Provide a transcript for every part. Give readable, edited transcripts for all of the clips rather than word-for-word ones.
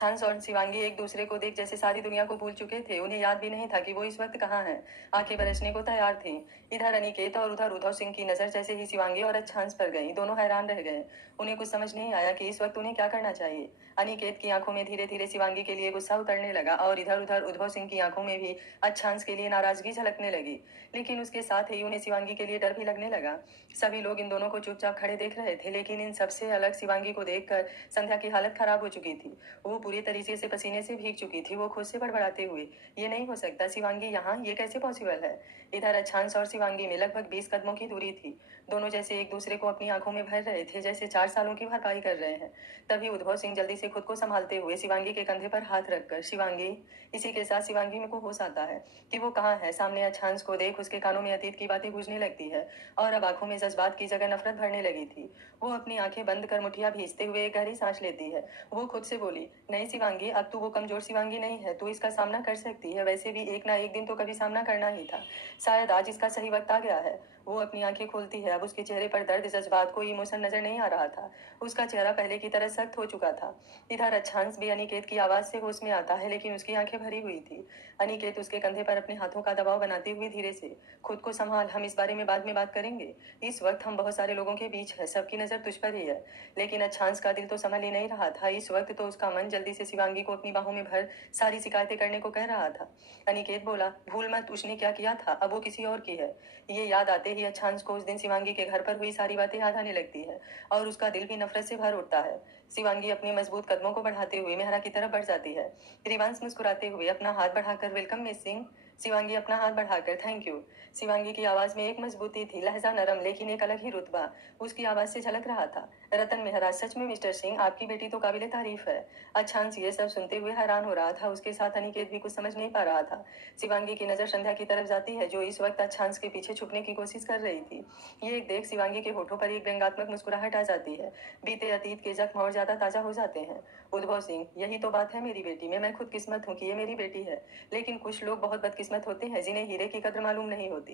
हंस और शिवांगी एक दूसरे को देख जैसे सारी दुनिया को भूल चुके थे। उन्हें याद भी नहीं था कि वो इस वक्त कहाँ हैं। आंखें बरसने को तैयार थीं। इधर अनिकेत और उधर उद्धव सिंह की नजर जैसे ही शिवांगी और हंस पर गई, दोनों हैरान रह गए। उन्हें कुछ समझ नहीं आया कि इस वक्त उन्हें क्या करना चाहिए। अनिकेत की आंखों में धीरे धीरे शिवांगी के लिए गुस्सा उतरने लगा और इधर उधर उद्धव सिंह की आंखों में भी हंस के लिए नाराजगी झलकने लगी। लेकिन उसके साथ ही उन्हें शिवांगी के लिए डर भी लगने लगा। सभी लोग इन दोनों को चुपचाप खड़े देख रहे थे, लेकिन इन सबसे अलग शिवांगी को देखकर संध्या की हालत खराब हो चुकी थी। वो पूरी तरीके से पसीने से भीग चुकी थी। वो खुद से बड़बड़ाते हुए, ये नहीं हो सकता शिवांगी यहाँ, ये कैसे पॉसिबल है। इधर अच्छांश और शिवांगी में लगभग 20 कदमों की दूरी थी। दोनों जैसे एक दूसरे को अपनी आंखों में भर रहे थे, जैसे 4 सालों की भरपाई कर रहे हैं। तभी उद्धव सिंह जल्दी से खुद को संभालते हुए शिवांगी के कंधे पर हाथ रखकर, शिवांगी। इसी के साथ शिवांगी में को होश आता है कि वो कहाँ है। सामने अच्छांश को देख उसके कानों में अतीत की बातें गूंजने लगती है और अब आंखों में जज्बात की जगह नफरत भरने लगी थी। वो अपनी आंखें बंद कर मुठिया भींचते हुए एक गहरी सांस लेती है। वो खुद से बोली, नहीं शिवांगी, अब तू वो कमजोर शिवांगी नहीं है। तू इसका सामना कर सकती है। वैसे भी एक ना एक दिन तो कभी सामना करना ही था। शायद आज इसका सही वक्त आ गया है। वो अपनी आंखें खोलती है। अब उसके चेहरे पर दर्द, जज्बात, कोई इमोशन नजर नहीं आ रहा था। उसका चेहरा पहले की तरह सख्त हो चुका था। इधर अच्छांश भी अनिकेत की आवाज से होश में आता है, लेकिन उसकी आंखें भरी हुई थी। अनिकेत उसके कंधे पर अपने हाथों का दबाव बनाते हुए धीरे से, खुद को संभाल, हम इस बारे में बाद में बात करेंगे। इस वक्त हम बहुत सारे लोगों के बीच है, सबकी नजर तुझ पर ही है। लेकिन अच्छांश का दिल तो संभल ही नहीं रहा था। इस वक्त तो उसका मन जल्दी से शिवांगी को अपनी बाहों में भर सारी शिकायतें करने को कह रहा था। अनिकेत बोला, भूल मत उसने क्या किया था, अब वो किसी और की है। ये याद आते ही अच्छांश को उस दिन शिवांगी के घर पर हुई सारी बातें याद आने लगती है और उसका दिल भी नफरत से भर उठता है। शिवांगी अपने मजबूत कदमों को बढ़ाते हुए मेहरा की तरफ बढ़ जाती है। रिवांश मुस्कुराते हुए अपना हाथ बढ़ाकर, वेलकम मिस सिंह। शिवांगी अपना हाथ बढ़ाकर, थैंक यू। शिवांगी की आवाज में एक मजबूती थी, लहजा नरम, लेकिन एक अलग ही रुतबा उसकी आवाज से झलक रहा था। रतन मेहरा, सच में मिस्टर सिंह, आपकी बेटी तो काबिले तारीफ है। अच्छांश ये सब सुनते हुए हैरान हो रहा था। उसके साथ अनिकेत भी कुछ समझ नहीं पा रहा था। शिवांगी की नजर संध्या की तरफ जाती है, जो इस वक्त अच्छांश के पीछे छुपने की कोशिश कर रही थी। ये एक देख शिवांगी के होठों पर एक व्यंग्यात्मक मुस्कुराहट आ जाती है। बीते अतीत के जख्म और ज्यादा ताजा हो जाते हैं। उद्धव सिंह, यही तो बात है मेरी बेटी में। मैं खुद किस्मत हूँ कि ये मेरी बेटी है। लेकिन कुछ लोग बहुत बदकिस्मत होते हैं, जिन्हें हीरे की कद्र मालूम नहीं होती।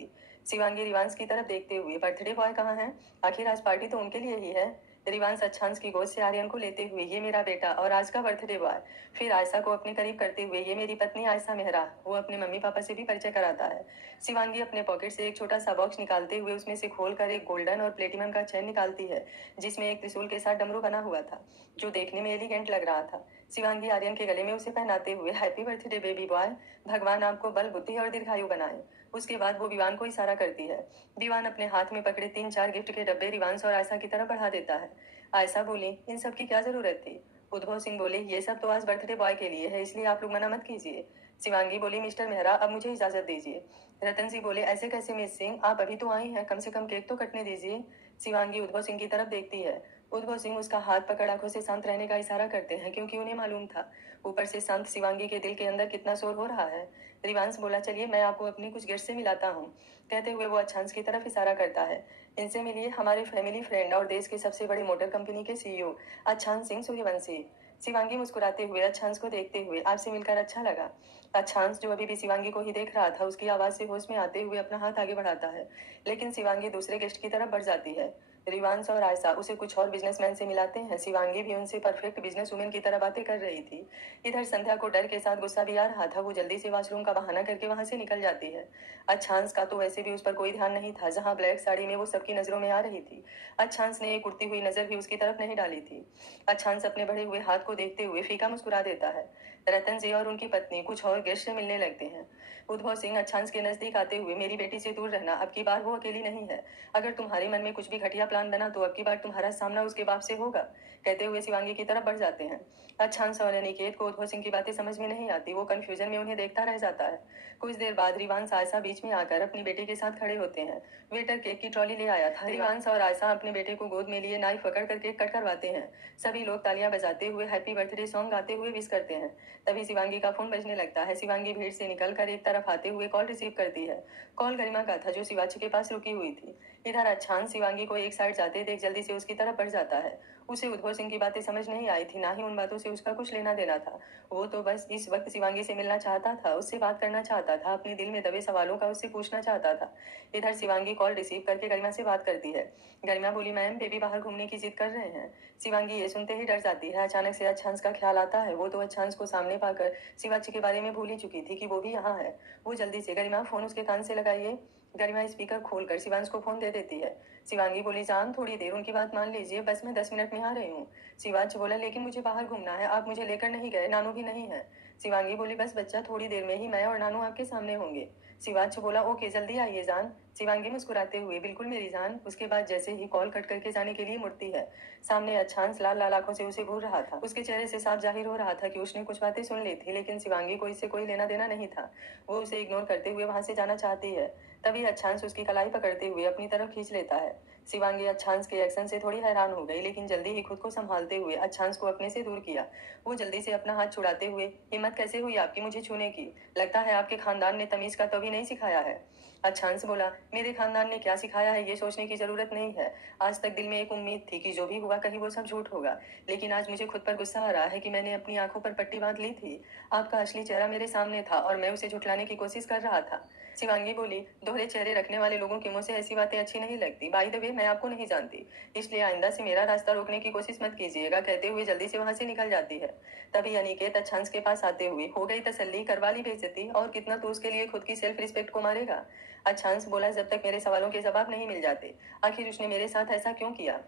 शिवांगी रिवांश की तरफ देखते हुए, बर्थडे बॉय कहाँ है? आखिर आज पार्टी तो उनके लिए ही है। रिवांश अच्छांश की गोद से आर्यन को लेते हुए, ये मेरा बेटा और आज का बर्थडे बॉय। फिर आयशा को अपने करीब करते हुए, ये मेरी पत्नी आयशा मेहरा। वो अपने मम्मी पापा से भी परिचय कराता है। शिवांगी अपने पॉकेट से एक छोटा सा बॉक्स निकालते हुए उसमें से खोलकर एक गोल्डन और प्लेटिनम का चेन निकालती है, जिसमें एक त्रिशूल के साथ डमरू बना हुआ था, जो देखने में एलिगेंट लग रहा था। शिवांगी आर्यन के गले में उसे पहनाते हुए, हैप्पी बर्थडे बेबी बॉय, भगवान आपको बल, बुद्धि और दीर्घायु बनाए। उसके बाद वो विवान को इशारा करती है। विवान अपने हाथ में पकड़े 3-4 गिफ्ट के डब्बे रिवांश और आयशा की तरफ बढ़ा देता है। आयशा बोली, इन सब की क्या जरूरत थी? उद्धव सिंह बोले, ये सब तो आज बर्थडे बॉय के लिए है, इसलिए आप लोग मना मत कीजिए। शिवांगी बोली, मिस्टर मेहरा, अब मुझे इजाजत दीजिए। रतन सिंह बोले, ऐसे कैसे मिस सिंह, आप अभी तो आई हैं, कम से कम केक तो कटने दीजिए। शिवांगी उद्धव सिंह की तरफ देखती है। उद्धव सिंह उसका हाथ पकड़ आंखों से शांत रहने का इशारा करते हैं, क्योंकि उन्हें मालूम था ऊपर से शांत शिवांगी के दिल के अंदर कितना शोर हो रहा है। रिवांश बोला, चलिए मैं आपको अपनी कुछ गिफ्ट से मिलाता हूँ। कहते हुए वो अच्छांश की तरफ इशारा करता है। इनसे मिलिए, हमारे फैमिली फ्रेंड और देश की सबसे बड़ी मोटर कंपनी के सीईओ अच्छांश सिंह सूर्यवंशी। शिवांगी मुस्कुराते हुए अच्छांश को देखते हुए, आपसे मिलकर अच्छा लगा। अच्छांश, जो अभी भी शिवांगी को ही देख रहा था, उसकी आवाज से होश में आते हुए अपना हाथ आगे बढ़ाता है, लेकिन शिवांगी दूसरे गेस्ट की तरफ बढ़ जाती है। रिवांश और आयशा उसे कुछ और बिजनेसमैन से मिलाते हैं। शिवांगी भी उनसे परफेक्ट बिजनेस वुमेन की तरह बातें कर रही थी। इधर संध्या को डर के साथ गुस्सा भी आ रहा था। वो जल्दी से वॉशरूम का बहाना करके वहां से निकल जाती है। अच्छांश का तो वैसे भी उस पर कोई ध्यान नहीं था, जहां ब्लैक साड़ी में वो सबकी नजरों में आ रही थी। अच्छांश ने एक उड़ती हुई नजर भी उसकी तरफ नहीं डाली थी। अच्छांश अपने बढ़े हुए हाथ को देखते हुए फीका मुस्कुरा देता है। रतन जी और उनकी पत्नी कुछ और गेस्ट से मिलने लगते हैं। उद्धव सिंह अच्छांश के नजदीक आते हुए, मेरी बेटी से दूर रहना, अब की बार वो अकेली नहीं है। अगर तुम्हारे मन में कुछ भी घटिया प्लान बना तो अब की बार तुम्हारा सामना उसके बाप से होगा। कहते हुए शिवांगी की तरफ बढ़ जाते हैं। अच्छांश और अनिकेत को उद्धव सिंह की बातें समझ में नहीं आती। वो कंफ्यूजन में उन्हें देखता रह जाता है। कुछ देर बाद रिवांश आयशा बीच में आकर अपनी बेटी के साथ खड़े होते हैं। वेटर केक की ट्रॉली ले आया था। रिवांश और आयशा अपने बेटे को गोद में लिए नाइफ पकड़ कर केक कट करवाते हैं। सभी लोग तालियां बजाते हुए हैप्पी बर्थडे सॉन्ग गाते हुए विश करते हैं। तभी शिवांगी का फोन बजने लगता है। शिवांगी भीड़ से निकलकर एक तरफ आते हुए कॉल रिसीव करती है। कॉल गरिमा का था, जो शिवाची के पास रुकी हुई थी। इधर अच्छांश शिवांगी को एक साइड जाते देख जल्दी से उसकी तरफ बढ़ जाता है। उसे उद्भव सिंह की बातें समझ नहीं आई थी, ना ही उन बातों से उसका कुछ लेना देना था। वो तो बस इस वक्त शिवांगी से मिलना चाहता था, उससे बात करना चाहता था, अपने दिल में दबे सवालों का उससे पूछना चाहता था। इधर शिवांगी कॉल रिसीव करके गरिमा से बात करती है। गरिमा बोली, मैम बेबी बाहर घूमने की जिद कर रहे हैं। शिवांगी ये सुनते ही डर जाती है। अचानक से अच्छांश का ख्याल आता है। वो तो अच्छांश को सामने पाकर शिवाची के बारे में भूल ही चुकी थी कि वो भी यहाँ है। वो जल्दी से, गरिमा फोन उसके कान से लगाइए। गरिमा स्पीकर खोलकर शिवांश को फोन दे देती है। शिवांगी बोली, जान थोड़ी देर उनकी बात मान लीजिए, बस मैं 10 मिनट में आ रही हूँ। शिवांश बोला, लेकिन मुझे बाहर घूमना है, आप मुझे लेकर नहीं गए, नानू भी नहीं है। शिवांगी बोली, बस बच्चा, थोड़ी देर में ही मैं और नानू आपके सामने होंगे। शिवांश बोला, ओके जल्दी आइए जान। शिवांगी मुस्कुराते हुए, बिल्कुल मेरी जान। उसके बाद जैसे ही कॉल कट करके जाने के लिए मुड़ती है, सामने अच्छांश लाल लाल आंखों से उसे घूर रहा था। उसके चेहरे से साफ जाहिर हो रहा था कि उसने कुछ बातें सुन ली थी, लेकिन शिवांगी को इससे कोई लेना देना नहीं था। वो उसे इग्नोर करते हुए वहां से जाना चाहती है। तभी अच्छांश उसकी कलाई पकड़ते हुए अपनी तरफ खींच लेता है। शिवांगी अच्छांश के एक्शन से थोड़ी हैरान हो गई, लेकिन जल्दी ही खुद को संभालते हुए अच्छांश को अपने से दूर किया। वो जल्दी से अपना हाथ छुड़ाते हुए, हिम्मत कैसे हुई आपकी मुझे छूने की? लगता है आपके खानदान ने तमीज का कभी नहीं सिखाया है। अच्छांश बोला, मेरे खानदान ने क्या सिखाया है ये सोचने की जरूरत नहीं है। आज तक दिल में एक उम्मीद थी कि जो भी हुआ कहीं वो सब झूठ होगा, लेकिन आज मुझे खुद पर गुस्सा आ रहा है कि मैंने अपनी आंखों पर पट्टी बांध ली थी। आपका असली चेहरा मेरे सामने था और मैं उसे झुठलाने की कोशिश कर रहा था। शिवांगी बोली, दोहरे चेहरे रखने वाले लोगों के मुंह से ऐसी बातें अच्छी नहीं लगती। बाय द वे, मैं आपको नहीं जानती, इसलिए आइंदा से मेरा रास्ता रोकने की कोशिश मत कीजिएगा, कहते हुए जल्दी से वहां से निकल जाती है। तभी अनिकेत अच्छांश के पास आते हुए, हो गई तसल्ली, करवा ली बेइज्जती, और कितना तो उसके लिए खुद की सेल्फ रिस्पेक्ट को मारेगा। अच्छांश बोला, जब तक मेरे सवालों के जवाब नहीं मिल जाते। आखिर उसने मेरे साथ ऐसा क्यों किया?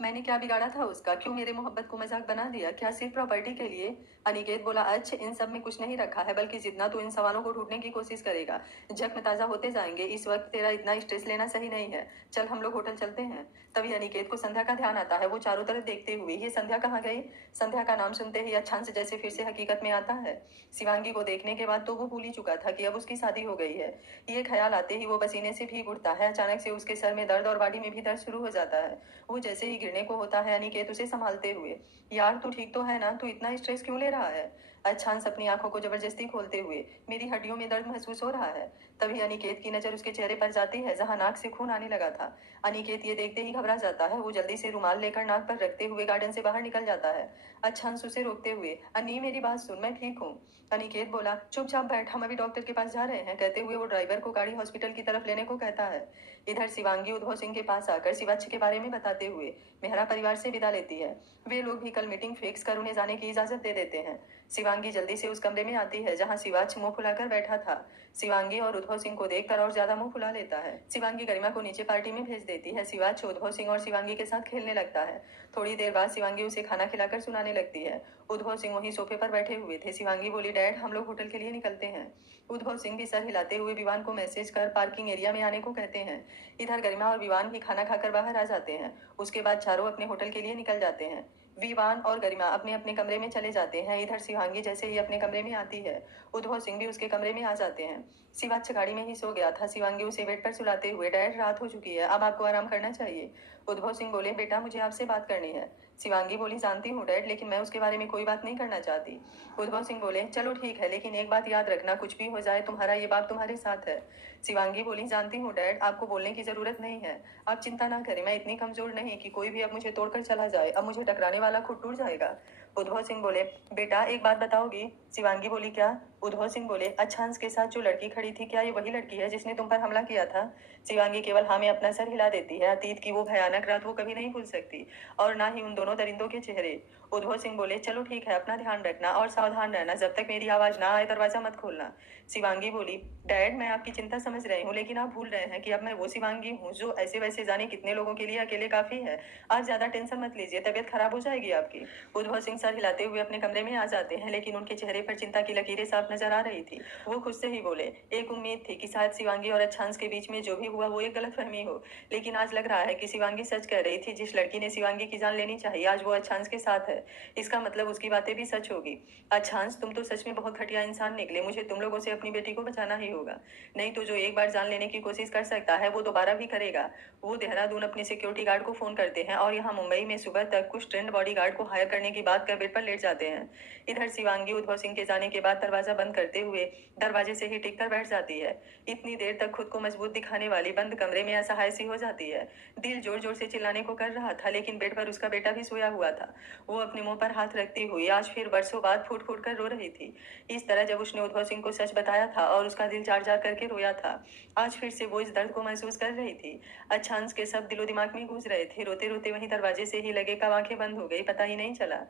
मैंने क्या बिगाड़ा था उसका? क्यों मेरे मोहब्बत को मजाक बना दिया? क्या सिर्फ प्रॉपर्टी के लिए? अनिकेत बोला, अच्छा इन सब में कुछ नहीं रखा है, बल्कि जितना तू इन सवालों को ढूंढने की कोशिश करेगा, जख्म ताजा होते जाएंगे। इस वक्त तेरा इतना स्ट्रेस लेना सही नहीं है। चल हम लोग होटल चलते हैं। तभी अनिकेत को संध्या का ध्यान आता है। वो चारों तरफ देखते हुए, ये संध्या कहाँ गई? संध्या का नाम सुनते ही अच्छांश जैसे फिर से हकीकत में आता है। शिवांगी को देखने के बाद तो वो भूल ही चुका था कि अब उसकी शादी हो गई है। ये ख्याल आते ही वो पसीने से भीग उठता है। अचानक से उसके सर में दर्द और बॉडी में भी दर्द शुरू हो जाता है। वो जैसे ही गिरने को होता है, अनिकेत उसे संभालते हुए, यार तू ठीक तो है ना? तू इतना स्ट्रेस क्यों ले रहा है? अच्छांश अपनी आंखों को जबरदस्ती खोलते हुए, मेरी हड्डियों में दर्द महसूस हो रहा है। तभी अनिकेत की नजर उसके चेहरे पर जाती है जहां नाक से खून आने लगा था। अनिकेत ये देखते ही घबरा जाता है। वो जल्दी से रुमाल लेकर नाक पर रखते हुए गार्डन से बाहर निकल जाता है। अच्छांश उसे रोकते हुए, अन्नी मेरी बात सुन, मैं ठीक हूँ। अनिकेत बोला, चुपचाप बैठ, हम अभी डॉक्टर के पास जा रहे हैं, कहते हुए वो ड्राइवर को गाड़ी हॉस्पिटल की तरफ लेने को कहता है। इधर शिवांगी उद्भव सिंह के पास आकर शिवाची के बारे में बताते हुए मेहरा परिवार से विदा लेती है। वे लोग भी कल मीटिंग फिक्स कर उन्हें जाने की इजाजत दे देते हैं। शिवांगी जल्दी से उस कमरे में आती है जहां शिवाच मुंह फुलाकर बैठा था। शिवांगी और उद्भव सिंह को देखकर और ज्यादा मुंह फुला लेता है। शिवांगी गरिमा को नीचे पार्टी में भेज देती है। शिवाच उद्भव सिंह और शिवांगी के साथ खेलने लगता है। थोड़ी देर बाद शिवांगी उसे खाना खिलाकर सुनाने लगती है। उद्भव सिंह वहीं सोफे पर बैठे हुए थे। शिवांगी बोली, डैड हम लोग होटल के लिए निकलते हैं। उद्भव सिंह भी सर हिलाते हुए विवान को मैसेज कर पार्किंग एरिया में आने को कहते हैं। इधर गरिमा और विवान भी खाना खाकर बाहर आ जाते हैं। उसके बाद चारों अपने होटल के लिए निकल जाते हैं। विवान और गरिमा अपने अपने कमरे में चले जाते हैं। इधर शिवांगी जैसे ही अपने कमरे में आती है, उद्भव सिंह भी उसके कमरे में आ जाते हैं। शिवाच गाड़ी में ही सो गया था। शिवांगी उसे बेड पर सुलाते हुए, डैड रात हो चुकी है, अब आपको आराम करना चाहिए। उद्भव सिंह बोले, बेटा मुझे आपसे बात करनी है। शिवांगी बोली, जानती हूँ डैड, लेकिन मैं उसके बारे में कोई बात नहीं करना चाहती। उद्भव सिंह बोले, चलो ठीक है, लेकिन एक बात याद रखना, कुछ भी हो जाए तुम्हारा ये बाप तुम्हारे साथ है। शिवांगी बोली, जानती हूँ डैड, आपको बोलने की जरूरत नहीं है। आप चिंता ना करें, मैं इतनी कमजोर नहीं कि कोई भी अब मुझे तोड़कर चला जाए। अब मुझे टकराने वाला खुद टूट जाएगा। उद्भव सिंह बोले, बेटा एक बात बताओगी? शिवांगी बोली, क्या? उद्भव सिंह बोले, अच्छांश के साथ जो लड़की खड़ी थी, क्या ये वही लड़की है जिसने तुम पर हमला किया था? शिवांगी केवल हाँ में अपना सर हिला देती है। अतीत की वो भयानक रात वो कभी नहीं भूल सकती, और ना ही उन दोनों दरिंदों के चेहरे। उद्भव सिंह बोले, चलो ठीक है, अपना ध्यान रखना और सावधान रहना, जब तक मेरी आवाज ना आए दरवाजा मत खोलना। शिवांगी बोली, डैड मैं आपकी चिंता समझ रही हूँ, लेकिन आप भूल रहे हैं कि अब मैं वो शिवांगी हूँ जो ऐसे वैसे जाने कितने लोगों के लिए अकेले काफी है। आज ज्यादा टेंशन मत लीजिए, तबीयत खराब हो जाएगी आपकी। उद्भव सिंह सर हिलाते हुए अपने कमरे में आ जाते हैं, लेकिन उनके चेहरे पर चिंता की लकीरें साफ नजर आ रही थी। वो खुद से ही बोले, एक उम्मीद थी कि शायद शिवांगी और अच्छांश के बीच में जो भी हुआ वो एक गलतफहमी हो, लेकिन आज लग रहा है कि शिवांगी सच कह रही थी। जिस लड़की ने शिवांगी की जान लेनी चाहिए, आज वो अच्छांश के साथ है। इसका मतलब उसकी बातें भी सच होगी। अच्छा हंस, तुम तो सच में बहुत घटिया इंसान निकले। मुझे तुम लोगों से अपनी बेटी को बचाना ही होगा। नहीं तो जो एक बार जान लेने की कोशिश कर सकता है वो दोबारा भी करेगा। वो देहरादून अपने सिक्योरिटी गार्ड को फोन करते हैं और यहाँ मुंबई में सुबह तक कुछ ट्रेंड बॉडी गार्ड को हायर करने की बात कर बेड पर लेट जाते हैं। इधर शिवांगी उद्भव सिंह के जाने के बाद दरवाजा बंद करते हुए दरवाजे से ही टिक कर बैठ जाती है। इतनी देर तक खुद को मजबूत दिखाने वाली बंद कमरे में असहाय सी हो जाती है। दिल जोर जोर से चिल्लाने को कर रहा था, लेकिन बेड पर उसका बेटा भी सोया हुआ था। वो अपने मुंह पर हाथ रखती हुई आज फिर बरसों बाद फूट फूट कर रो रही थी। इस तरह जब उसने उद्भव सिंह को सच बताया था और उसका दिल जार जार करके रोया था, आज फिर से वो इस दर्द को महसूस कर रही थी। अच्छांश के सब दिलो दिमाग में घुस रहे थे। रोते रोते वहीं दरवाजे से ही लगे कब आंखें बंद हो गई, पता ही नहीं चला।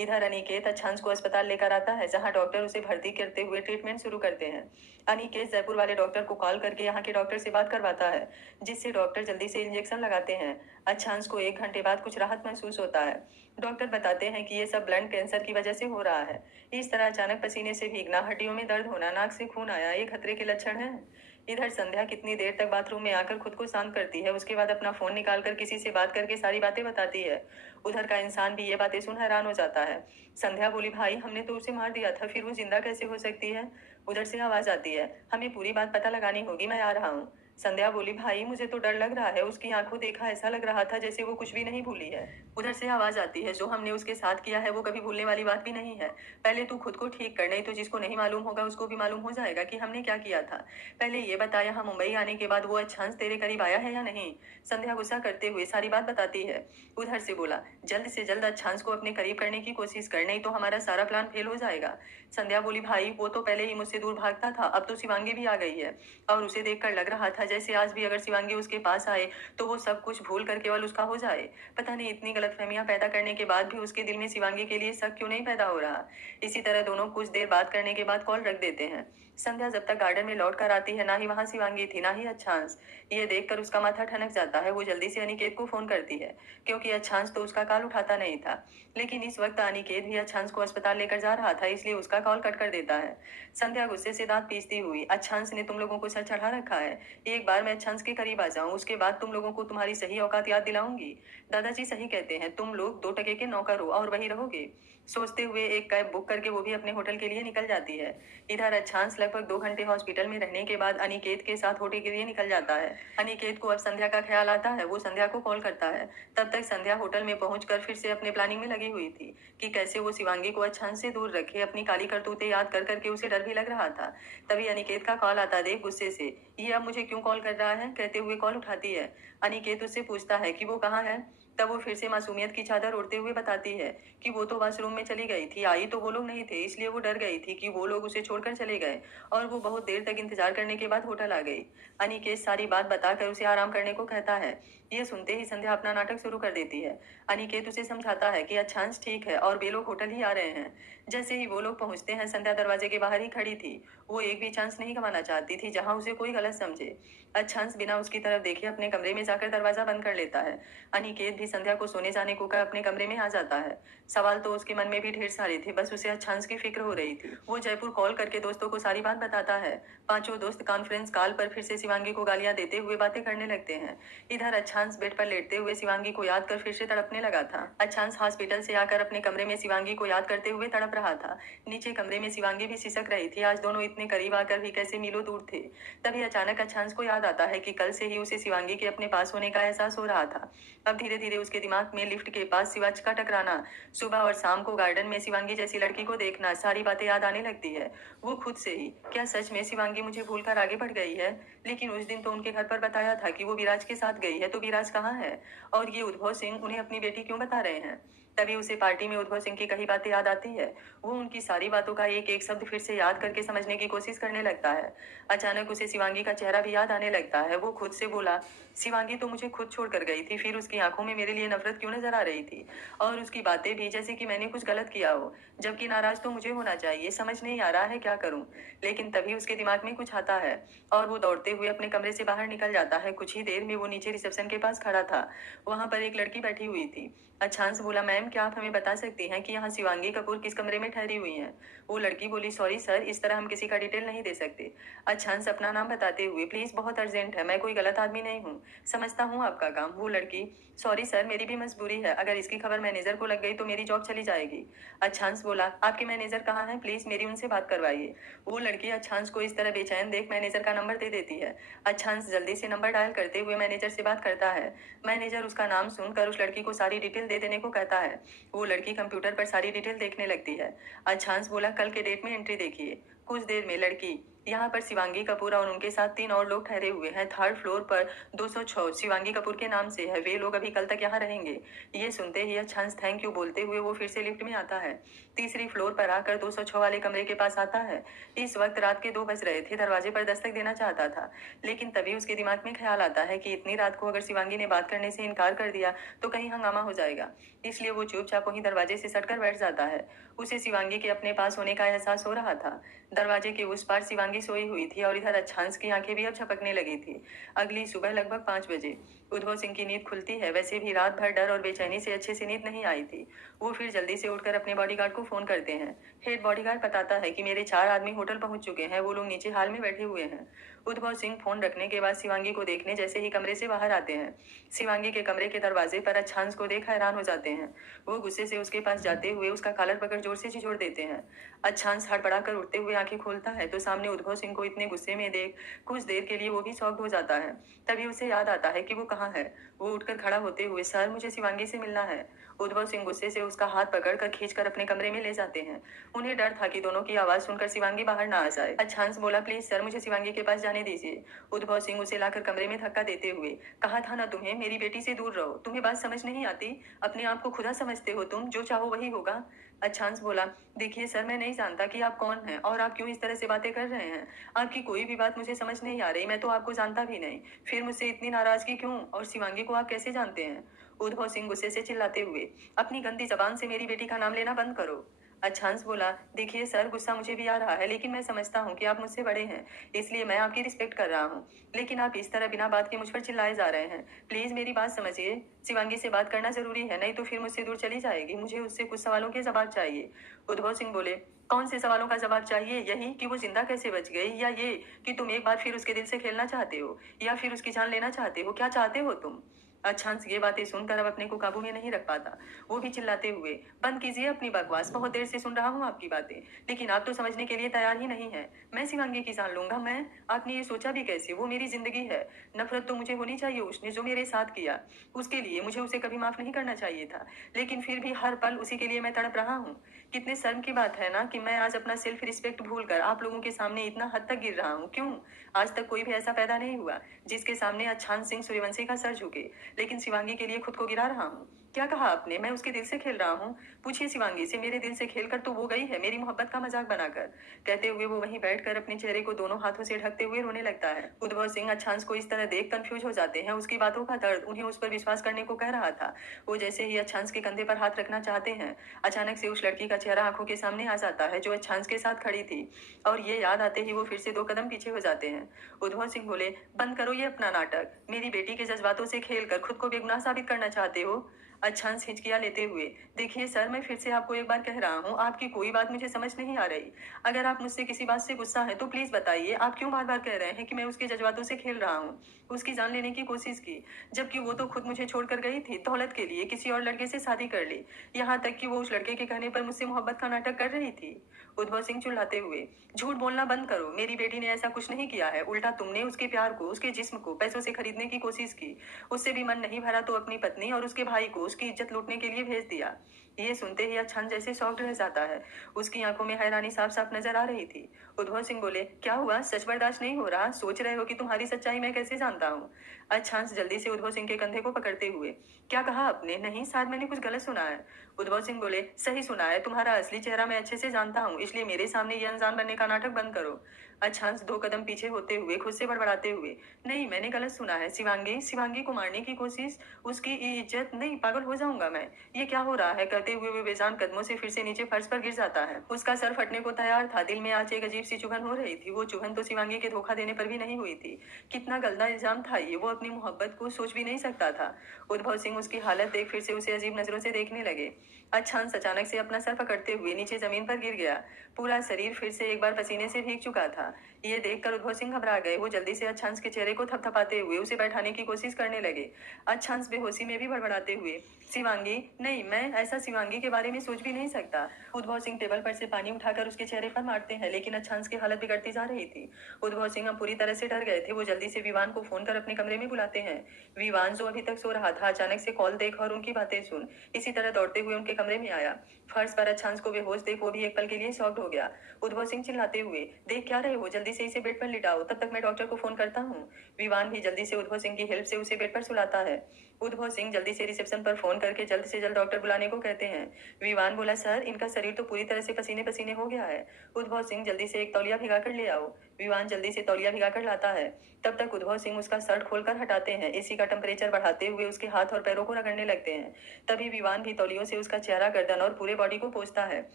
इधर अनिकेत अच्छांश को अस्पताल लेकर आता है, जहां डॉक्टर उसे भर्ती करते हुए ट्रीटमेंट शुरू करते हैं। अनिकेत जयपुर वाले डॉक्टर को कॉल करके यहाँ के डॉक्टर से बात करवाता है, जिससे डॉक्टर जल्दी से इंजेक्शन लगाते हैं। अच्छांश को 1 घंटे बाद कुछ राहत महसूस होता है। डॉक्टर बताते हैं कि ये सब ब्लड कैंसर की वजह से हो रहा है। इस तरह अचानक पसीने से भीगना, हड्डियों में दर्द होना, नाक से खून आया, ये खतरे के लक्षण हैं। इधर संध्या कितनी देर तक बाथरूम में आकर खुद को शांत करती है, उसके बाद अपना फोन निकालकर किसी से बात करके सारी बातें बताती है। उधर का इंसान भी ये बातें सुन हैरान हो जाता है। संध्या बोली, भाई हमने तो उसे मार दिया था, फिर वो जिंदा कैसे हो सकती है? उधर से आवाज आती है, हमें पूरी बात पता लगानी होगी, मैं आ रहा हूँ। संध्या बोली, भाई मुझे तो डर लग रहा है। उसकी आंखों देखा ऐसा लग रहा था जैसे वो कुछ भी नहीं भूली है। उधर से आवाज आती है, जो हमने उसके साथ किया है वो कभी भूलने वाली बात भी नहीं है। पहले तू खुद को ठीक कर, नहीं तो जिसको नहीं मालूम होगा उसको भी मालूम हो जाएगा कि हमने क्या किया था। पहले ये बता, यहाँ मुंबई आने के बाद वो अच्छांश तेरे करीब आया है या नहीं? संध्या गुस्सा करते हुए सारी बात बताती है। उधर से बोला, जल्द से जल्द अच्छांश को अपने करीब करने की कोशिश कर, नहीं तो हमारा सारा प्लान फेल हो जाएगा। संध्या बोली, भाई वो तो पहले ही मुझसे दूर भागता था, अब तो शिवांगी भी आ गई है और उसे देखकर लग रहा था जैसे आज भी अगर शिवांगी उसके पास आए तो वो सब कुछ भूल कर केवल उसका हो जाए। पता नहीं इतनी गलतफहमियां पैदा करने के बाद भी उसके दिल में शिवांगी के लिए शक क्यों नहीं पैदा हो रहा। इसी तरह दोनों कुछ देर बात करने के बाद कॉल रख देते हैं। संध्या जब तक गार्डन में लौट कर आती है, ना ही वहां शिवांगी थी ना ही अच्छांश। ये देखकर उसका माथा ठनक जाता है। वो जल्दी से अनिकेत को फोन करती है, क्योंकि अच्छांश तो उसका कॉल उठाता नहीं था। लेकिन इस वक्त अनिकेत भी अच्छांश को अस्पताल लेकर जा रहा था, इसलिए उसका कॉल कट कर देता है। संध्या गुस्से से दांत पीसती हुई, अच्छांश ने तुम लोगों को सर चढ़ा रखा है। एक बार मैं अच्छांश के करीब आ जाऊं, उसके बाद तुम लोगों को तुम्हारी सही औकात याद दिलाऊंगी। दादाजी सही कहते हैं, तुम लोग 2 टके के नौकर हो और वही रहोगे। सोचते हुए एक कैब बुक करके वो भी अपने होटल के लिए निकल जाती है। इधर अच्छांश लगभग 2 घंटे हॉस्पिटल में रहने के बाद अनिकेत के साथ होटल के लिए निकल जाता है। अनिकेत को अब संध्या का ख्याल आता है। वो संध्या को कॉल करता है। तब तक संध्या होटल में पहुंचकर फिर से अपने प्लानिंग में लगी हुई थी कि कैसे वो शिवांगी को अच्छांश से दूर रखे। अपनी काली करतूतें याद कर करके उसे डर भी लग रहा था। तभी अनिकेत का कॉल आता देख गुस्से से, ये अब मुझे क्यों कॉल कर रहा है, कहते हुए कॉल उठाती है। अनिकेत उससे पूछता है कि वो कहाँ है। तब वो फिर से मासूमियत की चादर ओढ़ते हुए बताती है कि वो तो वॉशरूम में चली गई थी, आई तो वो लोग नहीं थे, इसलिए वो डर गई थी कि वो लोग उसे छोड़कर चले गए और वो बहुत देर तक इंतजार करने के बाद होटल आ गई। अनिकेत सारी बात बताकर उसे आराम करने को कहता है। ये सुनते ही संध्या अपना नाटक शुरू कर देती है। अनिकेत उसे समझाता है कि अच्छांश ठीक है और वे लोग होटल ही आ रहे हैं। जैसे ही वो लोग पहुंचते हैं, संध्या दरवाजे के बाहर ही खड़ी थी। वो एक भी चांस नहीं गंवाना चाहती थी जहां उसे कोई गलत समझे। अच्छांश बिना उसकी तरफ देखे अपने कमरे में जाकर दरवाजा बंद कर लेता है। अनिकेत भी संध्या को सोने जाने को कह अपने कमरे में आ जाता है। सवाल तो उसके मन में भी ढेर सारे थे, बस उसे अच्छांश की फिक्र हो रही थी। वो जयपुर कॉल करके दोस्तों को सारी बात बताता है। पांचों दोस्त कॉन्फ्रेंस कॉल पर फिर से शिवांगी को गालियां देते हुए बातें करने लगते हैं। इधर अच्छांश बेड पर लेटते हुए शिवांगी को याद कर फिर से तड़पने लगा था। अच्छांश हॉस्पिटल से आकर अपने कमरे में शिवांगी को याद करते हुए तड़प रहा था। नीचे कमरे में शिवांगी भी सिसक रही थी। आज दोनों इतने करीब आकर भी कैसे मीलों दूर थे। तभी अचानक अच्छांश को याद आता है कि कल से ही उसे शिवांगी के अपने पास होने का एहसास हो रहा था। अब धीरे धीरे उसके दिमाग में लिफ्ट के पास शिवाज का टकराना, सुबह और शाम को गार्डन में शिवांगी जैसी लड़की को देखना, सारी बातें याद आने लगती है। वो खुद से ही, क्या सच में शिवांगी मुझे भूलकर आगे बढ़ गई है? लेकिन उस दिन तो उनके घर पर बताया था कि वो विराज के साथ गई है, तो विराज कहाँ है? और ये उद्भव सिंह उन्हें अपनी बेटी क्यों बता रहे हैं? तभी उसे पार्टी में उद्भव सिंह की कही बातें याद आती है। वो उनकी सारी बातों का एक एक शब्द फिर से याद करके समझने की कोशिश करने लगता है। अचानक उसे शिवांगी का चेहरा भी याद आने लगता है। वो खुद से बोला, शिवांगी तो मुझे खुद छोड़कर गई थी, फिर उसकी आंखों में मेरे लिए नफरत क्यों नजर आ रही थी? और उसकी बातें भी जैसे कि मैंने कुछ गलत किया हो, जबकि नाराज तो मुझे होना चाहिए। समझ नहीं आ रहा है क्या करूं। लेकिन तभी उसके दिमाग में कुछ आता है और वो दौड़ते हुए अपने कमरे से बाहर निकल जाता है। कुछ ही देर में वो नीचे रिसेप्शन के पास खड़ा था। वहां पर एक लड़की बैठी हुई थी। अच्छांश बोला, मैम मैम क्या आप हमें बता सकती हैं कि यहाँ शिवांगी कपूर किस कमरे में ठहरी हुई हैं? वो लड़की बोली, सॉरी सर, इस तरह हम किसी का डिटेल नहीं दे सकते। अच्छांस अपना नाम बताते हुए, प्लीज बहुत अर्जेंट है, मैं कोई गलत आदमी नहीं हूँ, समझता हूँ आपका काम। वो लड़की, सॉरी सर, मेरी भी मजबूरी है, अगर इसकी खबर मैनेजर को लग गई तो मेरी जॉब चली जाएगी। अच्छांस बोला, आपके मैनेजर कहाँ हैं, प्लीज मेरी उनसे बात करवाइए। वो लड़की अच्छांस को इस तरह बेचैन देख मैनेजर का नंबर दे देती है। अच्छांस जल्दी से नंबर डायल करते हुए मैनेजर से बात करता है। मैनेजर उसका नाम सुनकर उस लड़की को सारी डिटेल दे देने को कहता है। वो लड़की कंप्यूटर पर सारी डिटेल देखने लगती है। अच्छांस बोला, कल के डेट में एंट्री देखिए। कुछ देर में लड़की, यहाँ पर शिवांगी कपूर और उनके साथ 3 और लोग ठहरे हुए हैं। 3rd फ्लोर पर 206 शिवांगी कपूर के नाम से है, वे लोग अभी कल तक यहाँ रहेंगे। ये सुनते ही अच्छांस थैंक यू बोलते हुए वो फिर से लिफ्ट में आता है। तीसरी फ्लोर पर आकर 206 वाले कमरे के पास आता है। इस वक्त रात के 2 बज रहे थे। दरवाजे पर दस्तक देना चाहता था, लेकिन तभी उसके दिमाग में ख्याल आता है कि इतनी रात को अगर शिवांगी ने बात करने से इनकार कर दिया तो कहीं हंगामा हो जाएगा। इसलिए वो चुपचाप वहीं दरवाजे से सटकर बैठ जाता है। उसे शिवांगी के अपने पास होने का एहसास हो रहा था। दरवाजे के उस पार शिवांगी सोई हुई थी और इधर अच्छांस की आंखें भी अब झपकने लगी थी। अगली सुबह लगभग 5 बजे उद्धव सिंह की नींद खुलती है। वैसे भी रात भर डर और बेचैनी से अच्छे से नींद नहीं आई थी। वो फिर जल्दी से उठकर अपने बॉडीगार्ड को फोन करते हैं। हेड बॉडीगार्ड बताता है कि मेरे 4 आदमी होटल पहुंच चुके हैं, वो लोग नीचे हाल में बैठे हुए हैं। उद्धव सिंह फोन रखने के बाद शिवांगी को देखने जैसे ही कमरे से बाहर आते हैं, शिवांगी के कमरे के दरवाजे पर अच्छांस को देख हैरान हो जाते हैं। वो गुस्से से उसके पास जाते हुए उसका कॉलर पकड़ जोर से झिझोड़ देते हैं। अच्छांस हड़बड़ा कर उठते हुए आंखें खोलता है तो सामने उद्धव सिंह को इतने गुस्से में देख कुछ देर के लिए वो भी शॉक्ड हो जाता है। तभी उसे याद आता है कि वो कहाँ है। वो उठकर खड़ा होते हुए, सर मुझे शिवांगी से मिलना है। उद्धव सिंह गुस्से से उसका हाथ पकड़कर खींचकर अपने कमरे में ले जाते हैं। उन्हें डर था कि दोनों की आवाज सुनकर शिवांगी बाहर ना आ जाए। अच्छांस बोला, प्लीज सर मुझे शिवांगी के पास जाने दीजिए। उद्धव सिंह उसे लाकर कमरे में धक्का देते हुए, कहा था ना तुम्हें, मेरी बेटी से दूर रहो, तुम्हें बात समझ नहीं आती, अपने आप को खुदा समझते हो तुम, जो चाहो वही होगा। अच्छांस बोला, देखिए सर, मैं नहीं जानता कि आप कौन हैं और आप क्यों इस तरह से बातें कर रहे हैं। आपकी कोई भी बात मुझे समझ नहीं आ रही, मैं तो आपको जानता भी नहीं, फिर मुझसे इतनी नाराजगी क्यों, और शिवांगी को आप कैसे जानते हैं। उद्धव सिंह गुस्से से चिल्लाते हुए, अपनी गंदी जबान से मेरी बेटी का नाम लेना बंद करो। अच्छांस बोला, देखिए सर, गुस्सा मुझे भी आ रहा है, लेकिन मैं समझता हूँ कि आप मुझसे बड़े हैं, इसलिए मैं आपकी रिस्पेक्ट कर रहा हूँ, लेकिन आप इस तरह बिना बात के मुझ पर चिल्लाए जा रहे हैं। प्लीज मेरी बात समझिए, शिवांगी से बात करना जरूरी है, नहीं तो फिर मुझसे दूर चली जाएगी। मुझे उससे कुछ सवालों के जवाब चाहिए। उद्धव सिंह बोले, कौन से सवालों का जवाब चाहिए? यही कि वो जिंदा कैसे बच गई, या ये कि तुम एक बार फिर उसके दिल से खेलना चाहते हो, या फिर उसकी जान लेना चाहते हो? क्या चाहते हो तुम? अच्छांस ये बातें सुनकर अब अपने को काबू में नहीं रख पाता। वो भी चिल्लाते हुए, बंद कीजिए अपनी बकवास, बहुत देर से सुन रहा हूँ आपकी बातें, लेकिन आप तो समझने के लिए तैयार ही नहीं है। मैं शिवांगी की जान लूंगा? मैं? आपने ये सोचा भी कैसे? वो मेरी जिंदगी है। नफरत तो मुझे होनी चाहिए उसने जो मेरे साथ किया, उसके लिए मुझे उसे कभी माफ नहीं करना चाहिए था, लेकिन फिर भी हर पल उसी के लिए मैं तड़प रहा हूँ। कितने शर्म की बात है ना कि मैं आज अपना सेल्फ रिस्पेक्ट भूलकर आप लोगों के सामने इतना हद तक गिर रहा हूँ। क्यों? आज तक कोई भी ऐसा पैदा नहीं हुआ जिसके सामने अच्छांस सिंह सूर्यवंशी का सर झुके, लेकिन शिवांगी के लिए खुद को गिरा रहा हूँ। क्या कहा आपने? मैं उसके दिल से खेल रहा हूँ? पूछिए शिवांगी से, मेरे दिल से खेलकर तो वो गई है, मेरी मोहब्बत का मजाक बनाकर। कहते हुए वो वहीं बैठकर अपने चेहरे को दोनों हाथों से ढकते हुए रोने लगता है। उद्धव सिंह अच्छांस को इस तरह देख कंफ्यूज हो जाते हैं। उसकी बातों का दर्द उन्हें उस पर विश्वास करने को कह रहा था। वो जैसे ही अच्छांस के कंधे पर हाथ रखना चाहते हैं, अचानक से उस लड़की का चेहरा आंखों के सामने आ जाता है जो अच्छांस के साथ खड़ी थी, और ये याद आते ही वो फिर से 2 कदम पीछे हो जाते हैं। उद्धव सिंह बोले, बंद करो ये अपना नाटक, मेरी बेटी के जज्बातों से खेलकर खुद को बेगुनाह साबित करना चाहते हो। अच्छांस हिचकियां लेते हुए, देखिए सर, मैं फिर से आपको एक बार कह रहा हूँ, आपकी कोई बात मुझे समझ नहीं आ रही। अगर आप मुझसे किसी बात से गुस्सा है तो प्लीज बताइए, आप क्यों बार बार कह रहे हैं कि मैं उसके जज्बातों से खेल रहा हूँ? उसकी जान लेने की कोशिश की, जबकि वो तो खुद मुझे छोड़कर गई थी, दौलत के लिए किसी और लड़के से शादी कर ली, यहाँ तक कि वो उस लड़के के कहने पर मुझसे मोहब्बत का नाटक कर रही थी। उद्धव सिंह चिल्लाते हुए, झूठ बोलना बंद करो, मेरी बेटी ने ऐसा कुछ नहीं किया है, उल्टा तुमने उसके प्यार को, उसके जिस्म को पैसों से खरीदने की कोशिश की। उससे भी मन नहीं भरा तो अपनी पत्नी और उसके भाई को उसकी इज्जत लूटने के लिए भेज दिया। ये सुनते ही अच्छांस जैसे शॉक्ड रह जाता है। उसकी आंखों में हैरानी साफ साफ नजर आ रही थी। उद्धव सिंह बोले, क्या हुआ? सच बर्दाश्त नहीं हो रहा? सोच रहे हो कि तुम्हारी सच्चाई मैं कैसे जानता हूँ? अच्छांस जल्दी से उद्धव सिंह के कंधे को पकड़ते हुए, क्या कहा आपने? नहीं, शायद मैंने कुछ गलत सुना है। उद्धव सिंह बोले, सही सुना है, तुम्हारा असली चेहरा मैं अच्छे से जानता हूँ, इसलिए मेरे सामने ये अनजान बनने का नाटक बंद करो। अच्छांस 2 कदम पीछे होते हुए खुद से बड़बड़ाते हुए, नहीं, मैंने गलत सुना है। शिवांगी को मारने की कोशिश, उसकी इज्जत? नहीं, पागल हो जाऊंगा मैं, ये क्या हो रहा है? कहते हुए वो बेजान कदमों से फिर से नीचे फर्श पर गिर जाता है। उसका सर फटने को तैयार था, दिल में आज एक अजीब सी चुभन हो रही थी। वो चुभन तो शिवांगी के धोखा देने पर भी नहीं हुई थी। कितना गंदा इल्जाम था ये, वो अपनी मोहब्बत को सोच भी नहीं सकता था। उद्धव सिंह उसकी हालत देख फिर से उसे अजीब नजरों से देखने लगे। अच्छांस अचानक से अपना सर पकड़ते हुए नीचे जमीन पर गिर गया। पूरा शरीर फिर से एक बार पसीने से भीग चुका था। ये देखकर उद्भव सिंह घबरा गए। वो जल्दी से अच्छांस के चेहरे को थपथपाते हुए उसे बैठाने की कोशिश करने लगे। अच्छांस बेहोशी में भी बड़बड़ाते हुए, शिवांगी, नहीं, मैं ऐसा शिवांगी के बारे में सोच भी नहीं सकता। उद्भव सिंह टेबल पर से पानी उठाकर उसके चेहरे पर मारते हैं, लेकिन अच्छांस की हालत बिगड़ती जा रही थी। उद्भव सिंह अब पूरी तरह से डर गए थे। वो जल्दी से विवान को फोन कर अपने कमरे में बुलाते हैं। विवान, जो अभी तक सो रहा था, अचानक से कॉल देख और उनकी बातें सुन इसी तरह दौड़ते हुए उनके कमरे में आया। फर्श पर अच्छांस को बेहोश देख वो भी एक पल के लिए शॉक्ड हो गया। उद्भव सिंह चिल्लाते हुए, देख क्या रहे हो, जल्दी से इसे बेड पर लिटाओ, तब तक मैं डॉक्टर को फोन करता हूँ। विवान भी जल्दी से उद्भव सिंह की हेल्प से उसे बेड पर सुलाता है। उद्भव सिंह जल्दी से रिसेप्शन पर फोन करके जल्द से जल्द डॉक्टर बुलाने को कहते हैं। विवान बोला, सर, इनका शरीर तो पूरी तरह से पसीने पसीने हो गया है। उद्भव सिंह, जल्दी से एक तौलिया भिगा कर ले आओ। विवान जल्दी से तौलिया भिगा कर लाता है। तब तक उद्भव सिंह उसका शर्ट खोलकर हटाते हैं। एसी का टेम्परेचर बढ़ाते हुए उसके हाथ और पैरों को रगड़ने लगते हैं। तभी विवान भी तौलियों से उसका चेहरा, गर्दन और पूरे बॉडी को पोंछता है।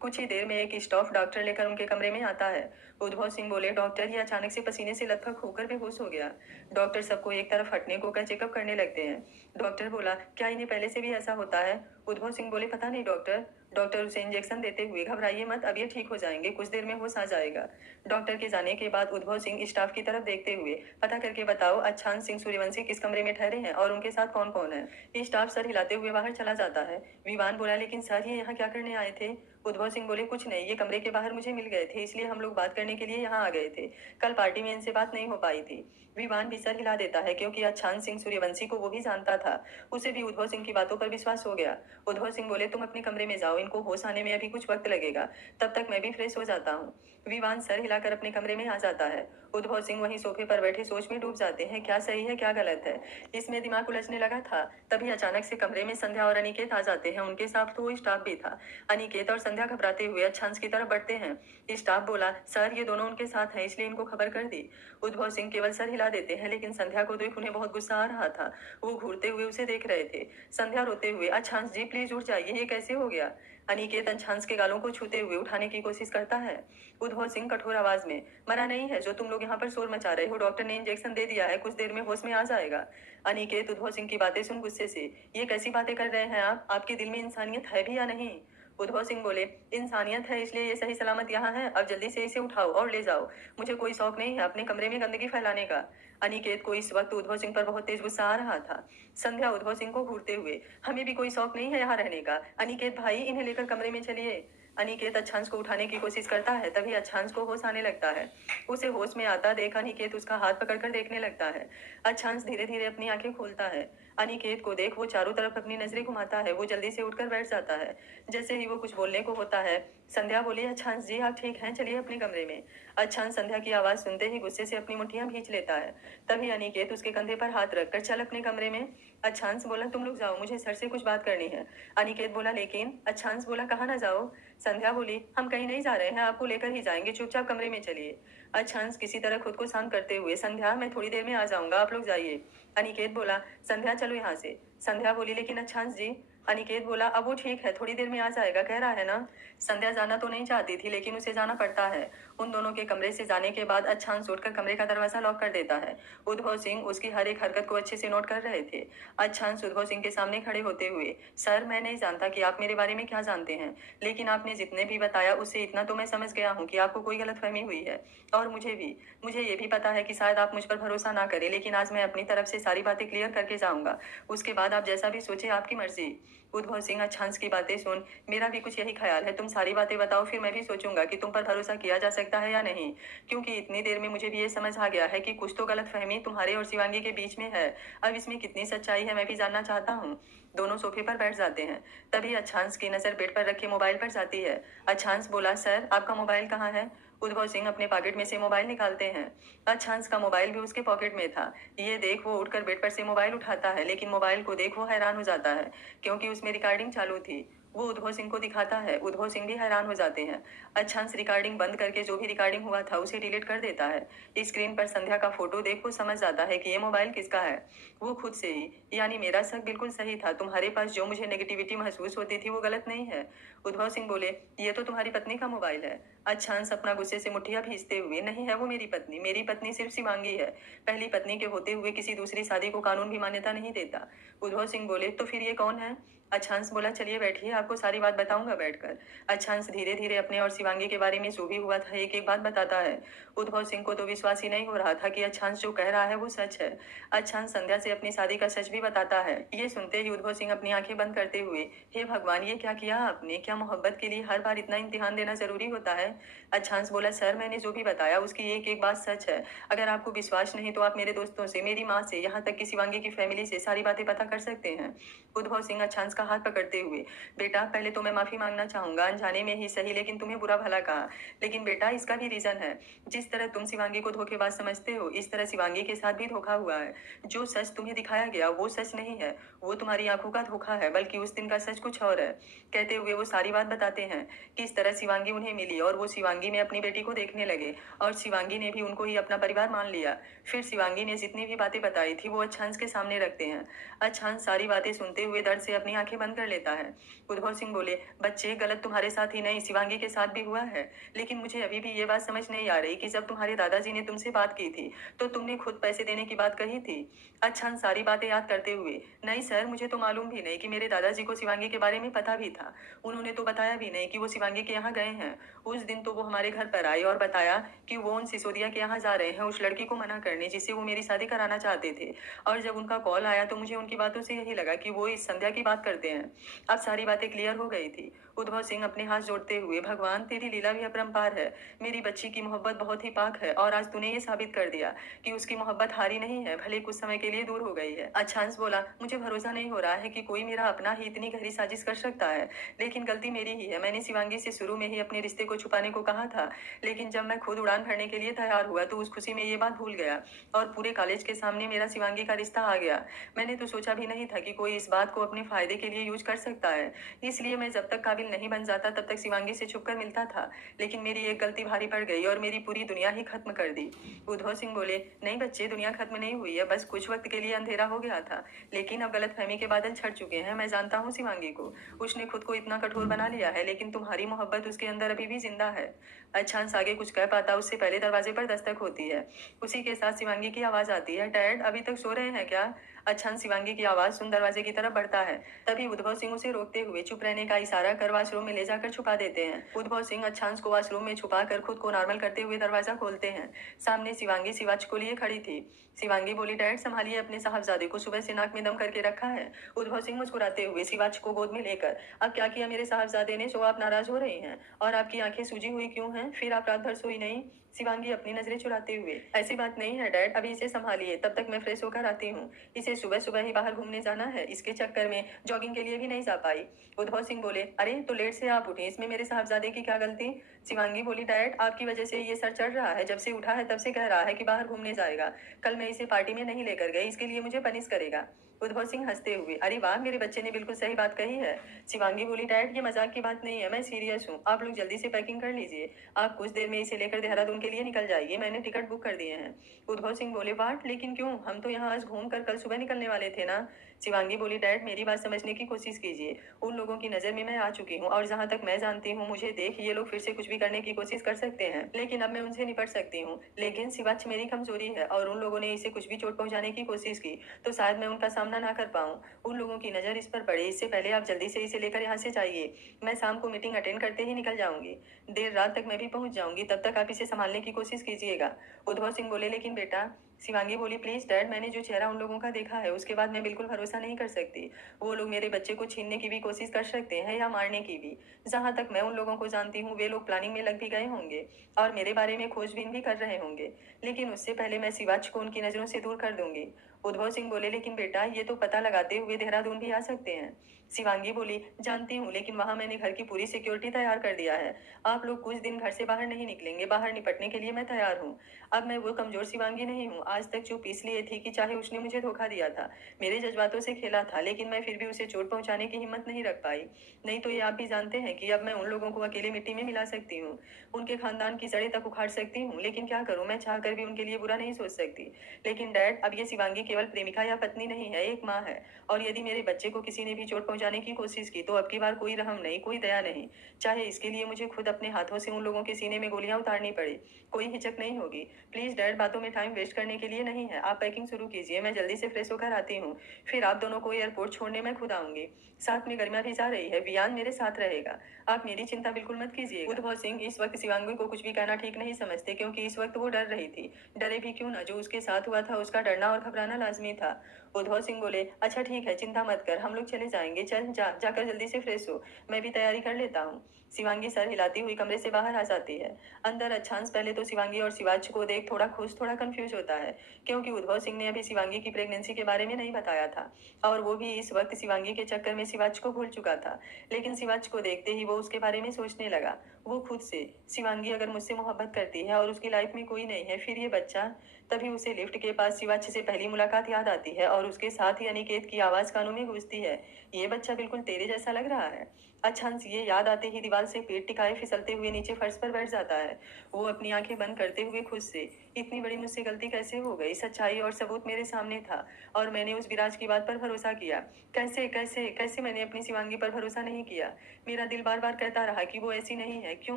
कुछ ही देर में एक स्टाफ डॉक्टर लेकर उनके कमरे में आता है। उद्भव सिंह बोले, डॉक्टर, ये अचानक से पसीने से लथपथ होकर बेहोश हो गया। डॉक्टर सबको एक तरफ हटने को कह चेकअप करने लगते हैं। डॉक्टर बोला, क्या इन्हें पहले से भी ऐसा होता है? उद्भव सिंह बोले, पता नहीं डॉक्टर। डॉक्टर उसे इंजेक्शन देते हुए, घबराइए मत, अब ये ठीक हो जाएंगे, कुछ देर में होश आ जाएगा। डॉक्टर के जाने के बाद उद्भव सिंह स्टाफ की तरफ देखते हुए, पता करके बताओ, अच्छांस सिंह सूर्यवंशी किस कमरे में ठहरे हैं और उनके साथ कौन कौन है। स्टाफ सर हिलाते हुए बाहर चला जाता है। विवान बोला, लेकिन सर, ये यहाँ क्या करने आए थे? उद्भव सिंह बोले, कुछ नहीं, ये कमरे के बाहर मुझे मिल गए थे, इसलिए हम लोग बात करने के लिए यहाँ आ गए थे। कल पार्टी में इनसे बात नहीं हो पाई थी। विवान भी सर हिला देता है, क्योंकि अच्छांस सिंह सूर्यवंशी को वो भी जानता था। उसे भी उद्भव सिंह की बातों पर विश्वास हो गया। उद्भव सिंह बोले, तुम अपने कमरे में जाओ, इनको होश आने में अभी कुछ वक्त लगेगा, तब तक मैं भी फ्रेश हो जाता हूँ। विवान सर हिलाकर अपने कमरे में आ जाता है। उद्भव सिंह वहीं सोफे पर बैठे सोच में डूब जाते हैं, क्या सही है क्या गलत है। इसमें दिमाग उलझने लगा था। तभी अचानक से कमरे में संध्या और अनिकेत आ जाते हैं। उनके साथ तो स्टाफ भी था। अनिकेत और संध्या घबराते हुए अच्छांस की तरफ बढ़ते हैं। स्टाफ बोला, सर, ये दोनों उनके साथ हैं, इसलिए इनको खबर कर दी। उद्भव सिंह केवल सर हिला देते हैं, लेकिन संध्या को देख उन्हें बहुत गुस्सा आ रहा था। वो घूरते हुए उसे देख रहे थे। संध्या रोते हुए, अच्छांस जी, प्लीज उठ जाइए, ये कैसे हो गया? अनिकेत अच्छांस के गालों को छूते हुए उठाने की कोशिश करता है। उद्भव सिंह कठोर आवाज में, मरा नहीं है जो तुम लोग यहाँ पर शोर मचा रहे हो, डॉक्टर ने इंजेक्शन दे दिया है, कुछ देर में होश में आ जाएगा। अनिकेत उद्भव सिंह की बातें सुन गुस्से से, ये कैसी बातें कर रहे हैं आप? आपके दिल में इंसानियत है भी या नहीं? उद्भव सिंह बोले, इंसानियत है इसलिए ये सही सलामत यहाँ है, अब जल्दी से इसे उठाओ और ले जाओ। मुझे कोई शौक नहीं है अपने कमरे में गंदगी फैलाने का। अनिकेत को इस वक्त उद्भव सिंह पर बहुत तेज गुस्सा आ रहा था। संध्या उद्भव सिंह को घूरते हुए, हमें भी कोई शौक नहीं है यहाँ रहने का। अनिकेत भाई, इन्हें लेकर कमरे में चलिए। अनिकेत अच्छांस को उठाने की कोशिश करता है। तभी अच्छांस को होश आने लगता है। उसे होश में आता देख अनिकेत उसका हाथ पकड़कर देखने लगता है। अच्छांस धीरे धीरे अपनी आंखें खोलता है। अनिकेत को देख वो चारों तरफ अपनी नजरें घुमाता है। वो जल्दी से उठकर बैठ जाता है। जैसे ही वो कुछ बोलने को होता है, संध्या बोली, अच्छांस जी, आप ठीक हैं, चलिए अपने कमरे में। अच्छांस संध्या की आवाज सुनते ही गुस्से से अपनी मुट्ठियां भींच लेता है। तभी अनिकेत उसके कंधे पर हाथ रखकर, चल अपने कमरे में। अच्छांस बोला, तुम लोग जाओ, मुझे सर से कुछ बात करनी है। अनिकेत बोला, लेकिन। अच्छांस बोला, कहाँ ना जाओ। संध्या बोली, हम कहीं नहीं जा रहे हैं, आपको लेकर ही जाएंगे, चुपचाप कमरे में चलिए। अच्छांस किसी तरह खुद को शांत करते हुए, संध्या, मैं थोड़ी देर में आ जाऊंगा, आप लोग जाइए। अनिकेत बोला, संध्या चलो यहाँ से। संध्या बोली, लेकिन अच्छांस जी। अनिकेत बोला, अब वो ठीक है, थोड़ी देर में आ जाएगा, कह रहा है ना। संध्या जाना तो नहीं चाहती थी, लेकिन उसे जाना पड़ता है। उन दोनों के कमरे से जाने के बाद अच्छांस उठकर कमरे का दरवाजा लॉक कर देता है। उद्भव सिंह उसकी हर एक हरकत को अच्छे से नोट कर रहे थे। अच्छांस उद्भव सिंह के सामने खड़े होते हुए, सर, मैं नहीं जानता कि आप मेरे बारे में क्या जानते हैं, लेकिन आपने जितने भी बताया उससे इतना तो मैं समझ गया हूँ कि आपको कोई गलतफहमी हुई है। और मुझे ये भी पता है कि शायद आप मुझ पर भरोसा ना करें, लेकिन आज मैं अपनी तरफ से सारी बातें क्लियर करके जाऊंगा। उसके बाद आप जैसा भी सोचे, आपकी मर्जी। उद्भव सिंह, अच्छांस की बातें सुन, मेरा भी कुछ यही ख्याल है, तुम सारी बातें बताओ, फिर मैं भी सोचूंगा कि तुम पर भरोसा किया जा सकता है या नहीं। क्योंकि इतनी देर में मुझे भी ये समझ आ गया है कि कुछ तो गलतफहमी तुम्हारे और शिवांगी के बीच में है। अब इसमें कितनी सच्चाई है मैं भी जानना चाहता हूँ। दोनों सोफे पर बैठ जाते हैं। तभी अच्छांस की नजर बेड पर रखे मोबाइल पर जाती है। अच्छांस बोला, सर, आपका मोबाइल कहाँ है? उद्भव सिंह अपने पॉकेट में से मोबाइल निकालते हैं। अच्छांस का मोबाइल भी उसके पॉकेट में था। ये देख वो उठकर बेड पर से मोबाइल उठाता है, लेकिन मोबाइल को देख वो हैरान हो जाता है, क्योंकि उसमें रिकॉर्डिंग चालू थी। वो उद्भव सिंह को दिखाता है। उद्भव सिंह भी हैरान हो जाते हैं। अच्छांस रिकॉर्डिंग बंद करके जो भी रिकॉर्डिंग हुआ था उसे डिलीट कर देता है। स्क्रीन पर संध्या का फोटो देख वो समझ जाता है कि ये मोबाइल किसका है। वो खुद से ही, यानी मेरा शक बिल्कुल सही था, तुम्हारे पास जो मुझे नेगेटिविटी महसूस होती थी वो गलत नहीं है। उद्भव सिंह बोले, ये तो तुम्हारी पत्नी का मोबाइल है। अच्छांस अपना गुस्से से मुठ्ठियां भींचते हुए, नहीं है वो मेरी पत्नी, मेरी पत्नी सिर्फ शिवांगी है। पहली पत्नी के होते हुए किसी दूसरी शादी को कानून भी मान्यता नहीं देता। उद्भव सिंह बोले, तो फिर ये कौन है? अच्छांश बोला, चलिए बैठिए, आपको सारी बात बताऊंगा बैठकर। अच्छांश धीरे धीरे अपने और शिवांगी के बारे में जो भी हुआ था एक एक बात बताता है। उद्भव सिंह को तो विश्वास ही नहीं हो रहा था कि अच्छांश जो कह रहा है वो सच है। अच्छांश संध्या से अपनी शादी का सच भी बताता है। ये सुनते ही उद्भव सिंह अपनी आंखें बंद करते हुए, हे भगवान, ये क्या किया आपने? क्या मोहब्बत के लिए हर बार इतना इम्तिहान देना जरूरी होता है? अच्छांश बोला, सर मैंने जो भी बताया उसकी एक एक बात सच है। अगर आपको विश्वास नहीं तो आप मेरे दोस्तों से, मेरी माँ से, यहाँ तक कि शिवांगी की फैमिली से सारी बातें पता कर सकते हैं। उद्भव सिंह अच्छांश का हाथ पकड़ते हुए, बेटा पहले तो मैं माफी मांगना चाहूंगा, अनजाने में ही सही, लेकिन तुम्हें बुरा भला कहा। लेकिन बेटा इसका भी रीजन है। जिस तरह तुम शिवांगी को धोखेबाज समझते हो, इस तरह शिवांगी के साथ भी धोखा हुआ है। जो सच तुम्हें दिखाया गया वो सच नहीं है, वो तुम्हारी आंखों का धोखा है, बल्कि उस दिन का सच कुछ और है। कहते हुए वो सारी बात बताते हैं, किस तरह शिवांगी उन्हें मिली और वो शिवांगी में अपनी बेटी को देखने लगे, और शिवांगी ने भी उनको ही अपना परिवार मान लिया। फिर शिवांगी ने जितनी भी बातें बताई थी वो अच्छांश के सामने रखते हैं। अच्छांश सारी बातें सुनते हुए दर्द से अपनी आंखें बंद कर लेता है। उद्भव सिंह बोले, बच्चे गलत तुम्हारे साथ ही नहीं शिवांगी के साथ भी हुआ है। लेकिन मुझे अभी भी ये बात समझ नहीं आ रही कि जब तुम्हारे दादाजी ने तुमसे बात की थी तो तुमने खुद पैसे देने की बात कही थी। अच्छांश सारी बातें याद करते हुए, नहीं सर, मुझे तो मालूम भी नहीं कि मेरे दादाजी को शिवांगी के बारे में पता भी था। उन्होंने तो बताया भी नहीं कि वो शिवांगी के यहाँ गए हैं। उस दिन तो वो हमारे घर पर आई और बताया कि वो उन सिसोदिया के यहाँ जा रहे हैं उस लड़की को मना करने जिससे वो मेरी शादी कराना चाहते थे। और जब उनका कॉल आया तो मुझे उनकी बातों से यही लगा कि वो इस संध्या की बात करते हैं। अब सारी बातें क्लियर हो गई थी। उद्भव सिंह अपने हाथ जोड़ते हुए, भगवान तेरी लीला भी अपरंपार है। मेरी बच्ची की मोहब्बत बहुत ही पाक है और आज तूने ये साबित कर दिया कि उसकी मोहब्बत हारी नहीं है, भले कुछ समय के लिए दूर हो गई है। अच्छांश बोला, मुझे भरोसा नहीं हो रहा है कि कोई मेरा अपना ही इतनी गहरी साजिश कर सकता है। लेकिन गलती मेरी ही है। मैंने शिवांगी से शुरू में ही अपने रिश्ते को छुपाने को कहा था, लेकिन जब मैं खुद उड़ान भरने के लिए तैयार हुआ तो उस खुशी में ये बात भूल गया और पूरे कॉलेज के सामने मेरा शिवांगी का रिश्ता आ गया। मैंने तो सोचा भी नहीं था कि कोई इस बात को अपने फायदे के लिए यूज कर सकता है। इसलिए मैं जब तक काबिल नहीं बन जाता तब तक शिवांगी से छुपकर मिलता था। लेकिन मेरी एक गलती भारी पड़ गई और मेरी पूरी दुनिया ही खत्म कर दी। उद्भव सिंह बोले, नहीं बच्चे, दुनिया खत्म नहीं हुई है, बस कुछ वक्त के लिए अंधेरा हो गया था। लेकिन अब गलतफहमी के बादल छट चुके हैं। मैं जानता हूँ शिवांगी को, उसने खुद को इतना कठोर बना लिया है, लेकिन तुम्हारी मोहब्बत उसके अंदर अभी भी जिंदा है। अच्छांश आगे कुछ कह पाता उससे पहले दरवाजे पर दस्तक होती है। उसी के साथ शिवांगी की आवाज आती है, डैड अभी तक सो रहे हैं क्या? अच्छांश शिवांगी की आवाज सुन दरवाजे की तरफ बढ़ता है। तभी उद्भव सिंह उसे रोकते हुए चुप रहने का इशारा कर वॉशरूम में ले जाकर छुपा देते हैं। उद्भव सिंह अच्छांश को वॉशरूम में छुपा कर खुद को नॉर्मल करते हुए दरवाजा खोलते हैं। सामने शिवांगी शिवाच को लिए खड़ी थी। शिवांगी बोली, डैड संभालिए अपने साहबजादे को, सुबह से नाक में दम करके रखा है। उद्भव सिंह मुस्कुराते हुए शिवाच को गोद में लेकर, अब क्या किया मेरे साहबजादे ने? सो आप नाराज हो रही हैं? और आपकी आंखें सूजी हुई क्यों हैं? फिर आप रात भर सोई नहीं? शिवांगी अपनी नजरें चुराते हुए, ऐसी बात नहीं है डैड, अभी इसे संभालिए, तब तक मैं फ्रेश होकर आती हूँ। इसे सुबह सुबह ही बाहर घूमने जाना है, इसके चक्कर में जॉगिंग के लिए भी नहीं जा पाई। उद्भव सिंह बोले, अरे तो लेट से आप उठे, इसमें मेरे साहबजादे की क्या गलती? शिवांगी बोली, डैड आपकी वजह से ये सर चढ़ रहा है, जब से उठा है तब से कह रहा है कि बाहर घूमने जाएगा। कल मैं इसे पार्टी में नहीं लेकर गई, इसके लिए मुझे पनिश करेगा। उद्भव सिंह हंसते हुए, अरे वाह, मेरे बच्चे ने बिल्कुल सही बात कही है। शिवांगी बोली, डैड ये मजाक की बात नहीं है, मैं सीरियस हूँ। आप लोग जल्दी से पैकिंग कर लीजिए, आप कुछ देर में इसे लेकर देहरादून के लिए निकल जाइए, मैंने टिकट बुक कर दिए हैं। उद्भव सिंह बोले, वाट, लेकिन क्यों? हम तो यहाँ आज घूम कर कल सुबह निकलने वाले थे ना। शिवांगी बोली, डैड मेरी बात समझने की कोशिश कीजिए। उन लोगों की नजर में मैं आ चुकी हूँ और जहाँ तक मैं जानती हूँ, मुझे देख ये लोग फिर से कुछ भी करने की कोशिश कर सकते हैं, लेकिन अब मैं उनसे निपट सकती हूँ। लेकिन शिवाच मेरी कमजोरी है और उन लोगों ने इसे कुछ भी चोट पहुंचाने की कोशिश की तो शायद मैं उनका सामना ना कर पाऊँ। उन लोगों की नजर इस पर पड़े, इससे पहले आप जल्दी से इसे लेकर यहाँ से जाइए। मैं शाम को मीटिंग अटेंड करते ही निकल जाऊंगी, देर रात तक मैं भी पहुंच जाऊंगी, तब तक आप इसे संभालने की कोशिश कीजिएगा। उद्भव सिंह बोले, लेकिन बेटा। शिवांगी बोली, प्लीज डैड, मैंने जो चेहरा उन लोगों का देखा है उसके बाद मैं बिल्कुल भरोसा नहीं कर सकती। वो लोग मेरे बच्चे को छीनने की भी कोशिश कर सकते हैं या मारने की भी। जहां तक मैं उन लोगों को जानती हूँ वे लोग प्लानिंग में लग भी गए होंगे और मेरे बारे में खोजबीन भी कर रहे होंगे, लेकिन उससे पहले मैं शिवाच को उनकी नजरों से दूर कर दूंगी। उद्भव सिंह बोले, लेकिन बेटा ये तो पता लगाते हुए देहरादून भी आ सकते हैं। शिवांगी बोली, जानती हूँ, लेकिन वहां मैंने घर की पूरी सिक्योरिटी तैयार कर दिया है। आप लोग कुछ दिन घर से बाहर नहीं निकलेंगे, बाहर निपटने के लिए मैं तैयार हूँ। अब मैं वो कमजोर शिवांगी नहीं हूँ। आज तक चुप इसलिए थी कि चाहे उसने मुझे धोखा दिया था, मेरे जज्बातों से खेला था, लेकिन मैं फिर भी उसे चोट पहुंचाने की हिम्मत नहीं रख पाई। नहीं तो ये आप भी जानते हैं कि अब मैं उन लोगों को अकेले मिट्टी में मिला सकती हूँ, उनके खानदान की जड़ें तक उखाड़ सकती हूँ, लेकिन क्या करूँ, मैं चाह कर भी उनके लिए बुरा नहीं सोच सकती। लेकिन डैड, अब ये शिवांगी केवल प्रेमिका या पत्नी नहीं है, एक माँ है। और यदि मेरे बच्चे को किसी ने भी चोट पहुंचाने की कोशिश की तो अब की बार कोई रहम नहीं, कोई दया नहीं, चाहे इसके लिए मुझे खुद अपने हाथों से उन लोगों के सीने में गोलियां उतारनी पड़े, कोई हिचक नहीं होगी। प्लीज डैड, बातों में टाइम वेस्ट करने करने के लिए नहीं है। आप पैकिंग शुरू कीजिए, मैं जल्दी से फ्रेश होकर आती हूँ। फिर आप दोनों को एयरपोर्ट छोड़ने मैं खुद आऊंगी। साथ में गरिमा भी जा रही है, वियान मेरे साथ रहेगा। आप मेरी चिंता बिल्कुल मत कीजिए। उद्भव सिंह इस वक्त शिवांगी को कुछ भी कहना ठीक नहीं समझते, क्योंकि इस वक्त वो डर रही थी। डरे भी क्यों ना, जो उसके साथ हुआ था उसका डरना और घबराना लाजमी था। उद्भव सिंह बोले, अच्छा ठीक है, चिंता मत कर, हम लोग चले जाएंगे। चल जाकर जल्दी से फ्रेश हो, मैं भी तैयारी कर लेता हूँ। शिवांगी सर हिलाती हुई कमरे से बाहर आ जाती है। अंदर अच्छांश पहले तो शिवांगी और शिवाच को देख थोड़ा खुश थोड़ा कंफ्यूज होता है, क्योंकि उद्भव सिंह ने अभी शिवांगी की प्रेगनेंसी के बारे में नहीं बताया था, और वो भी इस वक्त शिवांगी के चक्कर में शिवाच को भूल चुका था। लेकिन शिवाच को देखते ही वो उसके बारे में सोचने लगा। वो खुद से, शिवांगी अगर मुझसे मोहब्बत करती है और उसकी लाइफ में कोई नहीं है, फिर ये बच्चा। तभी उसे लिफ्ट के पास शिवाच से पहली मुलाकात याद आती है, और उसके साथ ही अनिकेत की आवाज कानों में गूंजती है, ये बच्चा बिल्कुल तेरे जैसा लग रहा है। अच्छांश ये याद आते ही दीवार से पेट टिकाए फिसलते हुए नीचे फर्श पर बैठ जाता है। वो अपनी आंखें बंद करते हुए खुद से, इतनी बड़ी मुझसे गलती कैसे हो गई? सच्चाई और सबूत मेरे सामने था, और मैंने उस विराज की बात पर भरोसा किया। कैसे कैसे कैसे मैंने अपनी शिवांगी पर भरोसा नहीं किया? मेरा दिल बार बार कहता रहा कि वो ऐसी नहीं है। क्यों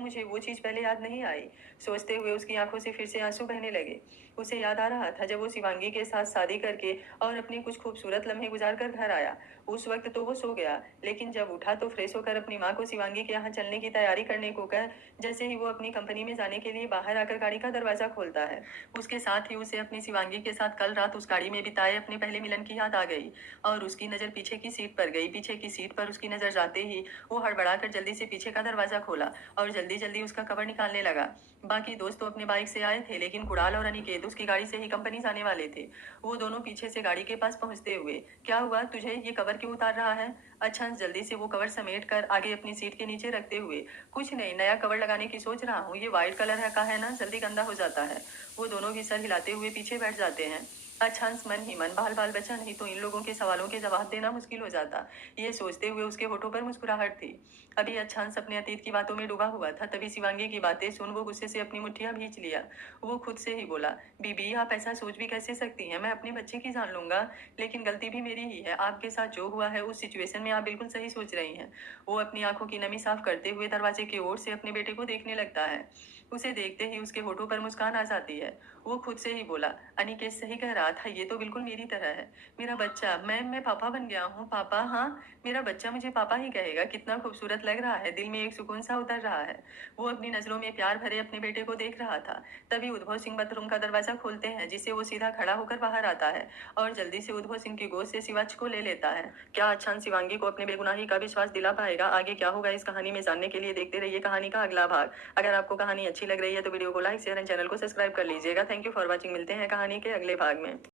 मुझे वो चीज पहले याद नहीं आई? सोचते हुए उसकी आंखों से फिर से आंसू बहने लगे। उसे याद आ रहा था जब वो शिवांगी के साथ शादी करके और अपने कुछ खूबसूरत लम्हे गुजार कर घर आया। उस वक्त तो वो सो गया, लेकिन जब उठा तो फ्रेश होकर अपनी माँ को शिवांगी के यहाँ चलने की तैयारी करने को कह, जैसे ही वो अपनी कंपनी में जाने के लिए बाहर आकर गाड़ी का दरवाजा खोलता है, उसके साथ ही उसे अपनी शिवांगी के साथ कल रात उस गाड़ी में बिताए अपने पहले मिलन की याद आ गई, और उसकी नजर पीछे की सीट पर गई। पीछे की सीट पर उसकी नजर जाते ही वो हड़बड़ाकर जल्दी से पीछे का दरवाजा खोला और जल्दी जल्दी उसका कवर निकालने लगा। बाकी दोस्त तो अपने बाइक से आए थे, लेकिन कुणाल और अनिकेत उसकी गाड़ी से ही कंपनी जाने वाले थे। वो दोनों पीछे से गाड़ी के पास पहुंचते हुए, क्या हुआ तुझे, ये कवर क्यों उतार रहा है? अच्छा, जल्दी से वो कवर समेट कर आगे अपनी सीट के नीचे रखते हुए, कुछ नहीं, नया कवर लगाने की सोच रहा हूँ, ये व्हाइट कलर है का है ना, जल्दी गंदा हो जाता है। वो दोनों भी सर हिलाते हुए पीछे बैठ जाते हैं। अच्छांश मन ही मन, बाल बाल बचा, नहीं तो इन लोगों के सवालों के जवाब देना मुश्किल हो जाता। ये सोचते हुए उसके होठों पर मुस्कुराहट थी। अभी अच्छांश अपने अतीत की बातों में डूबा हुआ था, तभी शिवांगी की बातें सुन वो गुस्से से अपनी मुट्ठियां भींच लिया। वो खुद से ही बोला, बीबी आप ऐसा सोच भी कैसे सकती हैं? मैं अपने बच्चे की जान लूंगा, लेकिन गलती भी मेरी ही है। आपके साथ जो हुआ है उस सिचुएशन में आप बिल्कुल सही सोच रही हैं। वो अपनी आंखों की नमी साफ करते हुए दरवाजे की ओर से अपने बेटे को देखने लगता है। उसे देखते ही उसके होठों पर मुस्कान आ जाती है। वो खुद से ही बोला, अनिकेत सही कह रहा था, ये तो बिल्कुल मेरी तरह है। मेरा बच्चा, मैं पापा बन गया हूँ। पापा, हाँ, मेरा बच्चा मुझे पापा ही कहेगा। कितना खूबसूरत लग रहा है, दिल में एक सुकून सा उतर रहा है। वो अपनी नजरों में प्यार भरे अपने बेटे को देख रहा था। तभी उद्भव सिंह बाथरूम का दरवाजा खोलते हैं, जिससे वो सीधा खड़ा होकर बाहर आता है और जल्दी से उद्भव सिंह की गोद से शिवाच को ले लेता है। क्या अच्छांश शिवांगी को अपने बेगुनाही का विश्वास दिला पाएगा? आगे क्या होगा इस कहानी में जानने के लिए देखते रहिए कहानी का अगला भाग। अगर आपको कहानी अच्छी लग रही है तो वीडियो को लाइक शेयर एंड चैनल को सब्सक्राइब कर लीजिएगा। Thank you for watching. मिलते हैं कहानी के अगले भाग में।